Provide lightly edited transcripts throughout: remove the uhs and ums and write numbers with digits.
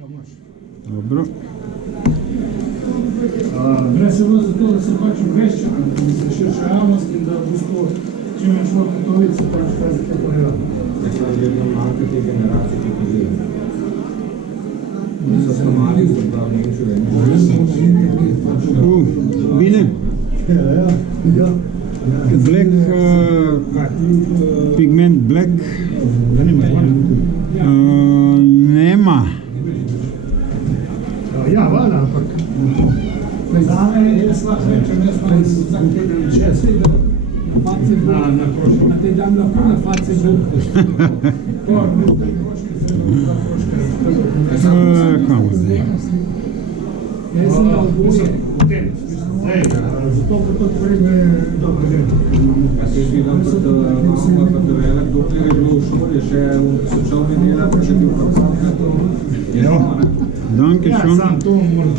Dobro. Gre se bilo za to, da se pač obvešča, da se širša javnost in da v bistvu čim več folk to vidi, se pač kaj za to povedal. Nekaj vedno manjka te generacije, ki povedal. Mi so slomali, so prav nekaj Bine? Ja. Black, pigment black. Nema. Ja, valjda, ampak zame jaz lahko rečem, jaz pa vsak teden čez na krožku. Na tej dan lahko na face vrhu. Kor, vrhu, krožke, zelo krožke. Kamo zdaj? Jaz sem na odboje. Zato pa to prejme dobro del. Jaz se vidim, da velik dokler je bilo v šoli, še sočovni dela, pa še ti v fakultetu. Danke Ja, schon. sam to moram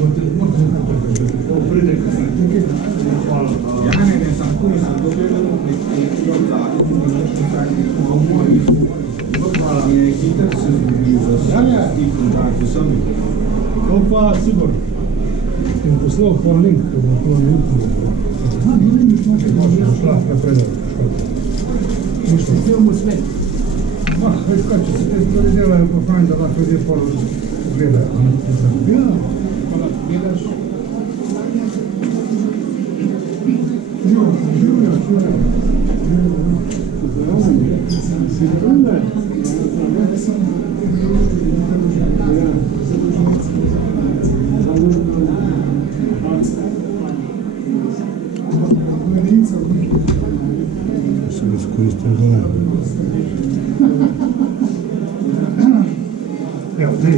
pride, ko sem tukaj. Hvala. Ja, ne, sam tu nisem dokler, nekaj obzadje, ki mi nekaj čakaj, je hiter se zbudijo za stikom, tak, vsemi. To pa Sigor. In poslal Horlink, ko bo Horlink. Možda šla naprej. Mišli, film v svet. Veš kaj, če se te stvari delajo, pa fajn, da lahko ljudje pol gledajo. Ja, pa lahko gledaš. Življa. Se ga skoristil gledam. Evo, zdaj,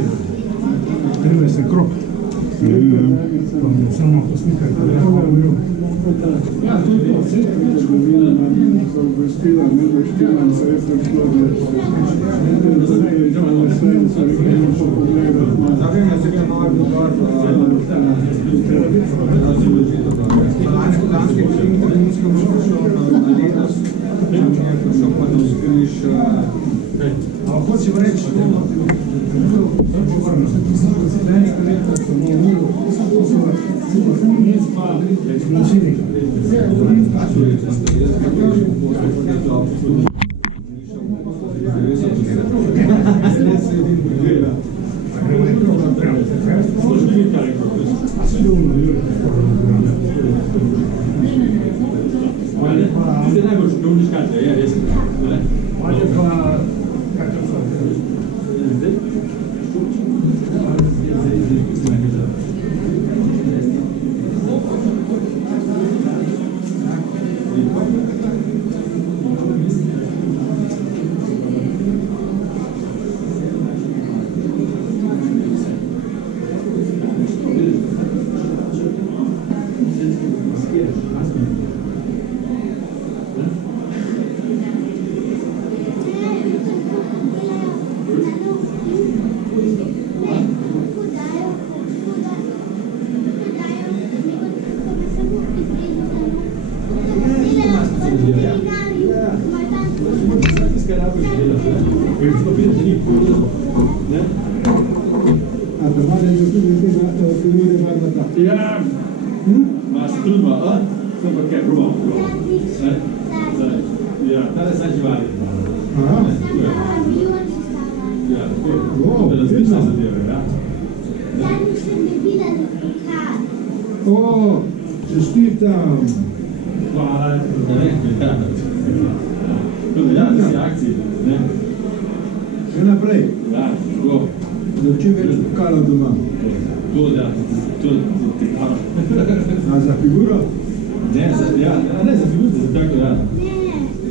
30 krok. Samo poslikaj, da je bilo. Ja, to je to, vse je več kot bilo. So obvestila, ne da 14 šlo, da so rekli, da so pogledali. Zavim, jaz se ga malo dokar, lanske učinke Rimske mošlo na letos, so pa da uspeliš... A hočem reči, da je povrno. Lenska leta so mi uro, jaz pa naslednik. Ti se najbolj škodniš karte, je res? Ajde pa, kakav sam? Ja, mas turma, sem pa kaj probal. Ja, tale sad živali. Ja, tako. Različne zadeve, ja. O, čestitam. Hvala, ja. Ja, da si akciji, ne? Še naprej. Ja, tako. Da čim več pokalov doma. To, da, to ti hvala. A za figuro? Ne, za figuro, za tako, ja.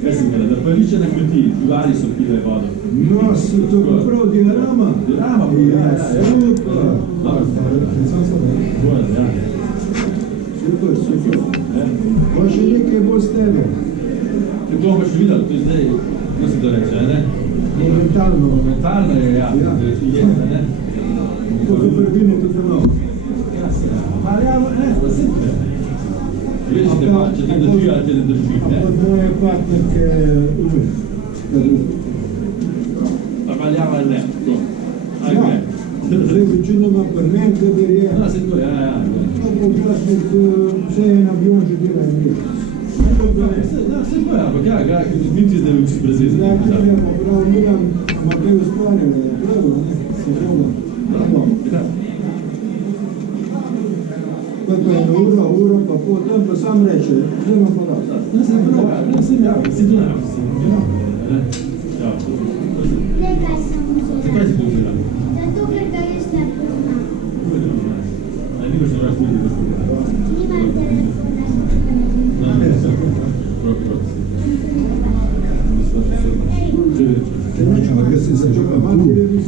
Kaj sem gledal, da prviče na kmetiji, živali so pile vodo. No, so to prav diorama. Diorama, ja. Super. Super. Pa še nekaj bo s tebe. To boš videl, to je zdaj, kako se to reče, ne? Momentalno. Momentalno je, ja. Ne? To so prvine tudi zelo. Pa ja, ne, vse. Veš, če te drži, ali te ne drži, ne? A pod moje partnerke Pa valjava ne, to. Ajde, Zdaj večinoma pri meni, kadar je, Ja, se to, ja. včasih vse en avion že dela nekaj. Se to, ja, ampak ja, ni ti zdaj vsi brez veze. Zdaj, ki je pa prav, gledam, ima kaj ustvarjene, prvo, ne, se dobro. Ja. To je ena ura, pa pol, tam pa sam reče, zdaj imam pa rad. Ja, se to, ja, se to, ja. Ja. Zakaj si to vzela? Zato, ker ga jaz ne poznam. Ali nimaš na vrsti ljudi, da se Nimam telefona.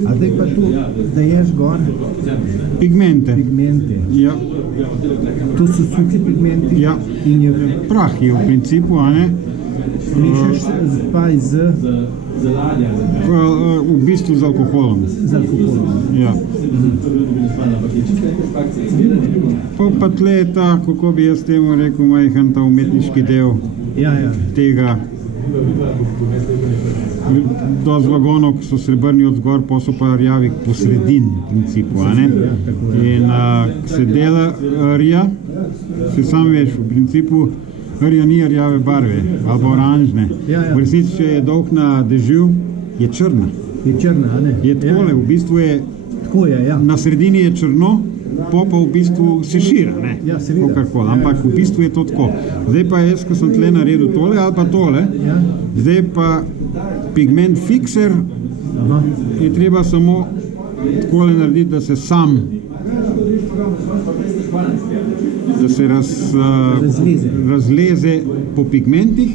A zdaj pa tu daješ gor Pigmente. pigmente. Ja. To so suhi pigmenti Ja. in je Prah je v principu, a ne? mešaš pa z V bistvu z alkoholom. alkoholom. Ja. Pa tle je ta, kako bi jaz temu rekel, majhen ta umetniški del Ja, ja. tega. Dosti vagonov, ki so srebrni od zgor, pa so pa rjavi po sredini, v principu, a ne? In ko se dela rja, se sam veš, v principu rja ni rjave barve, ali pa oranžne. Ja, ja. V resnici, če je dolg na dežju, je črna. Je črna, a ne? Je takole, v bistvu je, Tako je, ja. na sredini je črno, pa v bistvu se šira, ne? Ja, seveda. Kakorkoli, ampak v bistvu je to tako. Zdaj pa jaz, ko sem tle naredil tole ali pa tole, Ja. zdaj pa pigment fixer Aha. je treba samo takole narediti, da se sam, da se Razleze. razleze po pigmentih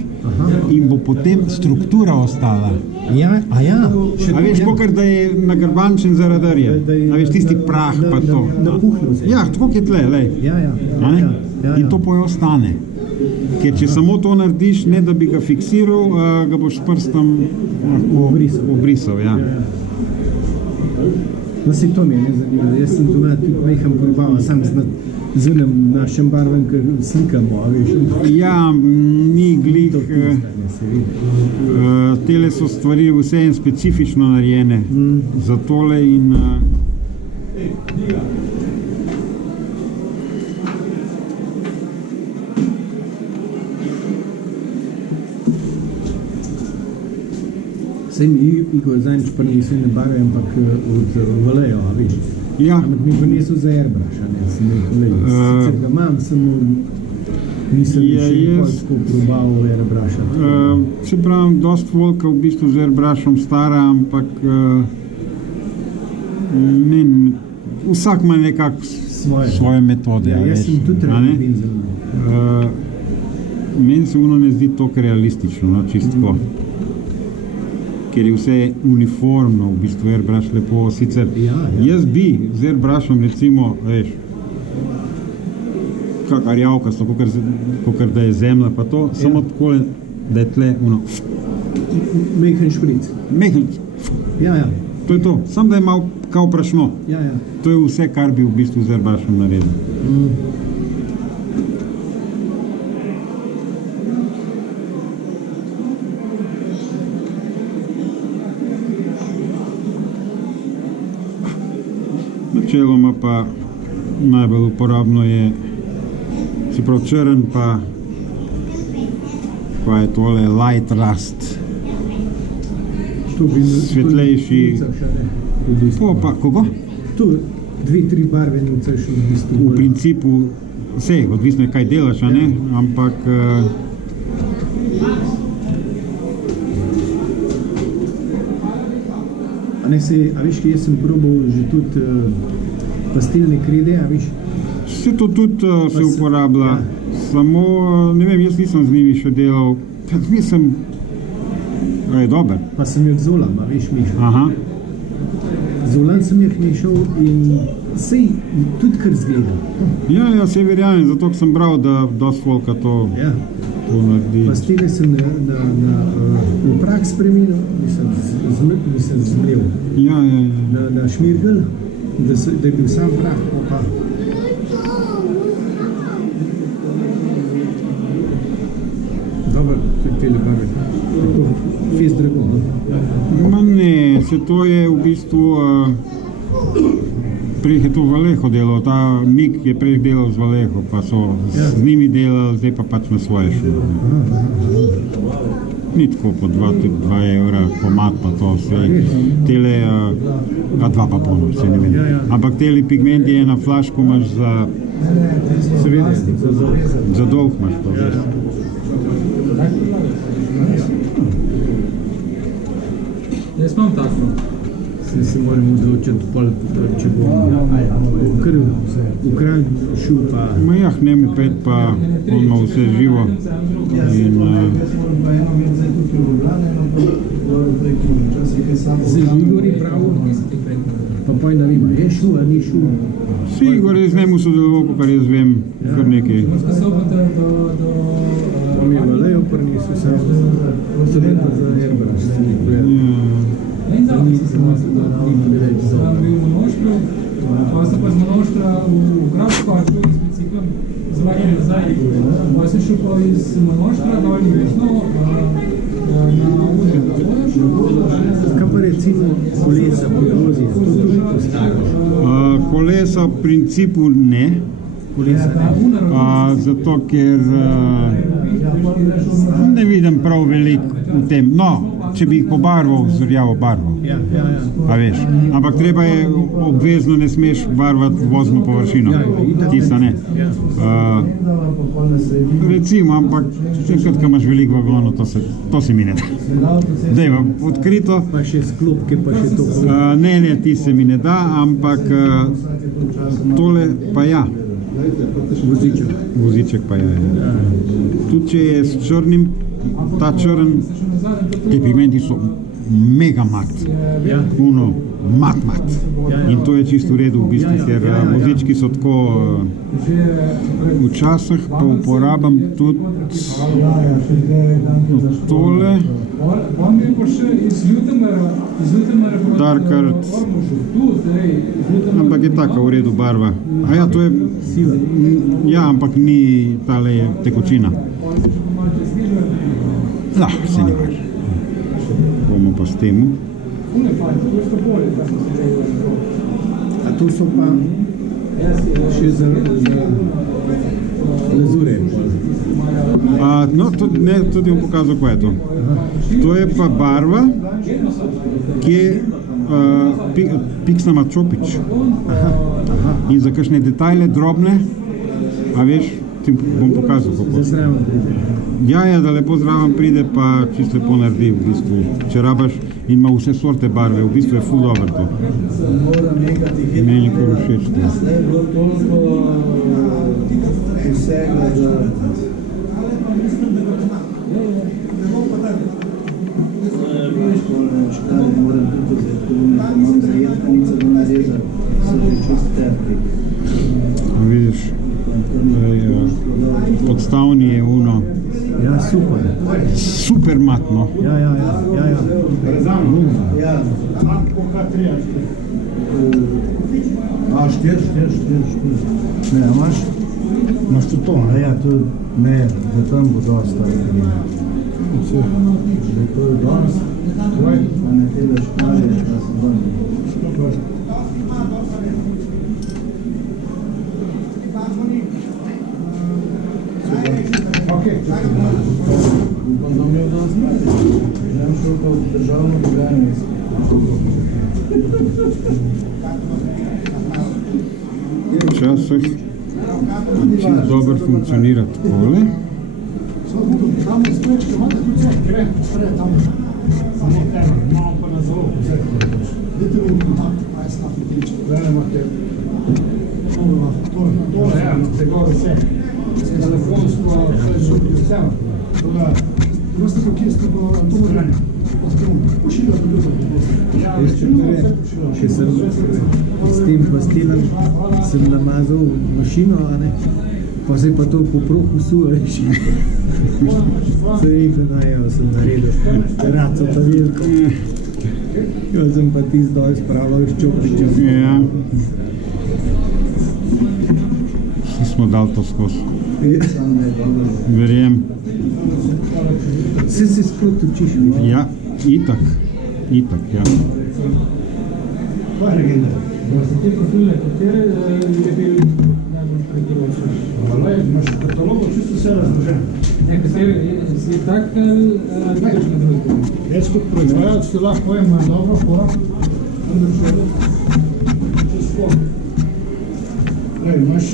in bo potem struktura ostala. Ja, a ja. Še A veš, ja. kakor da je nagrbančen zaradi rja. Da je- A veš, tisti prah pa to. Napuhnil se. Ja, tako je tle, lej. Ja, ja. A ne? Ja, ja, In ja. to poje ostane. Ker če samo to narediš, ne da bi ga fiksiral, ga boš s prstom lahko obrisal. Ja. No, si to mi je nezanimivo. Jaz sem doma tudi majhen probaval, sam z unem našem barvem, ker slikamo, a veš. Ja, ni glih. To tistane se vidi. Tele so stvari vseeno specifično narejene za tole in Sej mi Igor zadnjič prinesel ne barve, ampak od Valejo, a veš. ja, Ampak mi prinesel za airbrush, a ne, sem rekel, lej, sicer ga imam, samo nisem Ja, še nikoli jaz- tako probaval airbrusha. se pravim, dosti volka v bistvu z airbrushom stara, ampak vsak ima nekako svoje metode. Ja, a jaz veš, sem tudi a ne? rabim zelo. Meni se ono ne zdi toliko realistično, no, čistko. Ker je vse uniformno, v bistvu airbrush lepo, sicer Ja, ja. jaz bi z airbrushom recimo, veš, kak rjavkasto, kakor da je zemlja pa to, samo takole, da je tle ono, Majhen špric. mehen, Ja, ja. to je to, samo da je malo kao prašno. Ja, ja. To je vse, kar bi v bistvu z airbrushom naredil. Načeloma pa najbolj uporabno je, se pravi črn, pa je tole light rust. Tu bi Svetlejši. Po pa, koga? Tu 2-3 barve nucaš v bistvu. V principu, vse, odvisno je kaj delaš, a ne? Ampak A ne se, a veš, jaz sem probal že tudi pastelne krede, a veš, vse to tudi se se- uporablja, ja. samo, ne vem, jaz nisem z njimi še delal, mislim, da je dober. pa sem jih z olam, a veš, mešal. Aha, Z olam sem jih mešal in sej tudi kar zgleda. ja, se verjamem, zato ker sem bral, da dosti folka to Ja. naredi. Pastele sem v prah spremenil, mislim zmlel, Ja, na šmirgel, da je bil sam prah, pa dobro, tudi tele barve, tako fez drago, no? Ma ne, se to je v bistvu prej je to Valeho delal, ta Mik je prej delal z Valeho, pa so z njimi delali, zdaj pa pač na svoje šli. Ni tako po 2 evra komad pa to vse. Tele, a 2 pa polno, vse ne vem. Ampak tele pigmenti ena flaško imaš za dolg imaš to. Jaz imam tako. Se moram odločiti, če bom kar v kraj šel pa... Ma jah, njemu pet pa on ima vse živo. In, Z Igor je pravo, pa poj ne vem, je šel, a ni šel. si Igor je z njemu sodeloval, kar jaz vem, kar nekaj. On je Valejo prinesel sam, so lepa za Airbus. Sam bil v Monoštru, pa sem pa z Monoštra v Grabšpaču in s biciklom z vlakom nazaj. Pa sem šel pa iz Monoštra dol in desno na Užen. Kaj pa recimo kolesa podvozije, to tudi postaviš? Kolesa v principu ne, zato ker ne vidim prav veliko v tem. No, če bi jih pobarval z rjavo barvo. A veš, ampak treba je obvezno, ne smeš barvati vozno površino, tista ne. Recimo, ampak enkrat, ko imaš veliko vagonov, to se mi ne da. Daj, odkrito. Pa še sklopke, pa še to. Ne, ti se mi ne da, ampak tole pa ja. Voziček pa je. Tudi če je s črnim, ta črn, te pigmenti so mega mat. Uno, mat. In to je čisto v redu v bistvu, ker vozički so tako, včasih pa uporabam tudi tole. Dark Earth. Ampak je taka v redu barva. A ja, to je siva. Ja, ampak ni tale tekočina. Se ne važi. Bomo pa s temu. A to so pa še za lazure. No, tudi bom pokazal, kaj je to. To je pa barva, ki je piksnama čopič. In za kakšne detajle drobne, a veš, ti bom pokazal, kako. Ja, da lepo zraven pride, pa čisto lepo naredi v bistvu. Če rabaš in ima vse sorte barve, v bistvu je ful dobro to. Meni kar všeč to. Vidiš, podstavni je uno. Ja, super. Super matno. Ja. A, štir. Ne, imaš tudi to, a ja, to ne, za tam bo dosta. To je danes. A ne tebe škali, da se vrne. Včasih čisto dobro funkcionira takole. Tam je sprečke, imate tudi vse, gre, spred tam, samo tebe, malo pa na zelo, vse, vidite mi kontakt, aj snafi tiče, vele imate, tole, te gore vse, telefonsko, vse župi, vse, veste pa kje ste pa to vranje, pošiljate ljudi, Še sem s tem pastelom sem namazal mašino, a ne? Pa se pa to po prohu suješ. Se rekel, sem naredil raco tavilko. Jaz sem pa ti zdaj spravljal s čopičem. Ja. Vsi smo dali to skozi. Verjem. Se sprot učiš? Ja, itak, ja. To je legenda. Da se te profile, katere je bil najbolj priporočaš? Lej, imaš v katalogu čisto vse razloženo. Katere si tak ali kakšne druge? Jaz kot proizvajalec ti lahko povem, ima dobro fora. Lej, imaš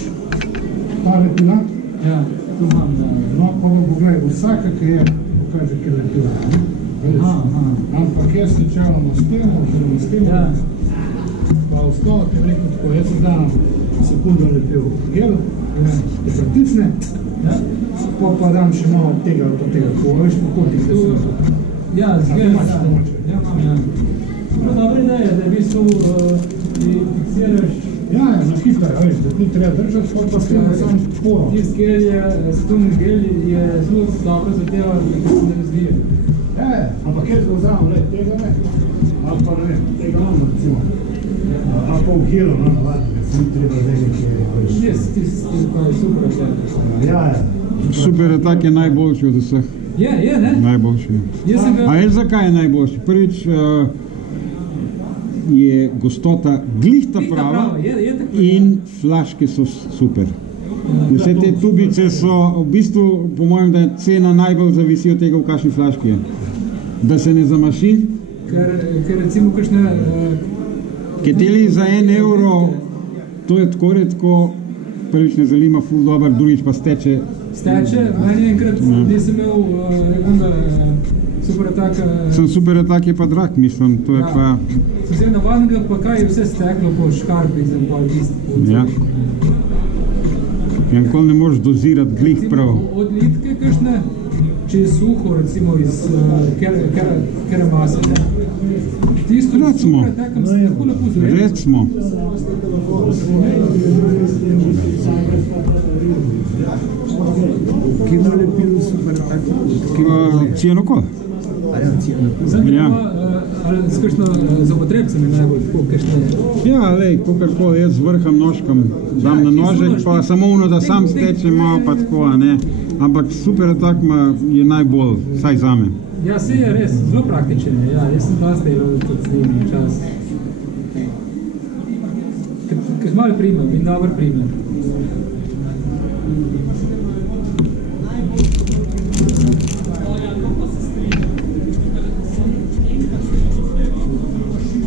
ta lepila, Ja, tu imam, da... no pa bo gledaj, vsaka, ki je, pokaže, ki je lepila. Aha. Ampak jaz načeloma s tem, oziroma s tem, Ja. pa osnova ti rekel tako, jaz sem dan sekundo lepil gel, te pritisne, Ja? pa dam še malo tega ali pa tega, ko veš po kotih, da se Ja, A zgled, imaš ja. domače? Ja, imam, ja. No, dobra ideja, da v bistvu ti fiksiraš Ja, na hitro, veš, da ti treba držati, pa s tem sam poro. tisti gel je, stun gel je zelo dobro zadeva, da se ne razvije. Ampak jaz ga vzamem, le, tega ne, ali pa ne vem, tega imam recimo. Ali pa v gelu, no, navadnega, se ni treba zdaj nekaj, veš. Tisti pa je super zadeva. Ja, Super je tak je najboljši od vseh. Je, ne? Najboljši. Jaz sem ga... A veš, zakaj je najboljši? Prvič je gostota glihta prava je tako. in flaške so super. Vse te tubice so, v bistvu, po mojem, da je cena najbolj zavisi od tega, v kakšni flaški je. Da se ne zamaši. Ker recimo kakšne... Keteli za 1 evro, to je tako redko, prvič ne zalima ful dober, drugič pa steče. Steče, meni enkrat nisem imel super atak... Sem super atak je pa drag, mislim, to je pa... Sem vzel navadnega, pa kaj je vse steklo po škarpi za pol tisti. Ja. In nikoli ne moreš dozirati glih prav. Od litke kakšne, če je suho, recimo iz keramase. Tisto Recimo. super atakam se tako lepo zreče. Recimo, Kje je lepil super tako? cianokol. A ja, cijelo. Zanima, Ja. ali s kakšno za potrebcem je najbolj tako, kakšne... Ja, lej, kakorkoli, jaz vrham nožkam, dam na nožek, pa samo ono, da sam steče malo pa tako, a ne. Ampak super atak je najbolj, vsaj zame. Ja, se je res, zelo praktičen je, ja, jaz sem dosti delal tudi z njim čas. Ker malo prime, in dober prime.